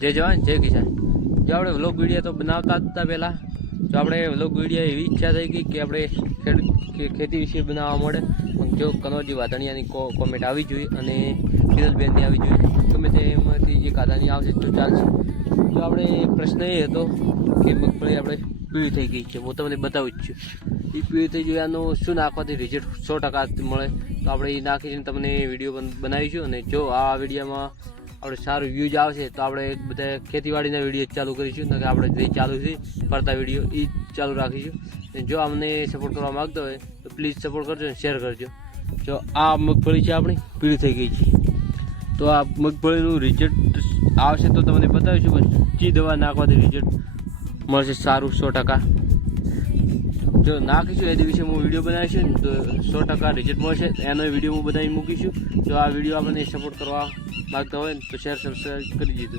જય જવાન જય કિસાન. જો આપણે વ્લોગ વિડીયો તો બનાવતા હતા પહેલાં, જો આપણે વ્લોગ વિડીયો એવી ઈચ્છા થઈ ગઈ કે આપણે ખેતી વિશે બનાવવા મળે. પણ જો કનોજી વાધણિયાની કોમેન્ટ આવી જોઈએ અને કિરલબેનની આવી જોઈએ, ગમે તેમાંથી એક આધાની આવશે તો ચાલશે. જો આપણે પ્રશ્ન એ હતો કે મગફળી આપણે પીળી થઈ ગઈ છે, હું તમને બતાવું જ છું. એ પીળી થઈ ગઈ આનું શું નાખવાથી રિઝલ્ટ 100% મળે, તો આપણે એ નાખીને તમને વિડીયો બનાવીશું. અને જો આ વિડીયોમાં આપણે સારું વ્યૂઝ આવશે તો આપણે બધા ખેતીવાડીના વિડીયો ચાલુ કરીશું, કે આપણે જે ચાલુ છે ફરતા વિડીયો એ ચાલુ રાખીશું. જો અમને સપોર્ટ કરવા માગતો હોય તો પ્લીઝ સપોર્ટ કરજો અને શેર કરજો. જો આ મગફળી છે આપણી પીળી થઈ ગઈ છે, તો આ મગફળીનું રિઝલ્ટ આવશે તો તમને બતાવીશું. પણ ચી દવા નાખવાથી રિઝલ્ટ મળશે સારું 100%. જો નાખીશું એ વિશે હું વિડીયો બનાવીશું ને તો 100% રિઝલ્ટ મળશે. એનો વિડીયો હું બનાવી મૂકીશું. જો આ વિડીયો આપણને સપોર્ટ કરવા માગતા હોય ને તો શેર સબસ્ક્રાઈબ કરી દીધું.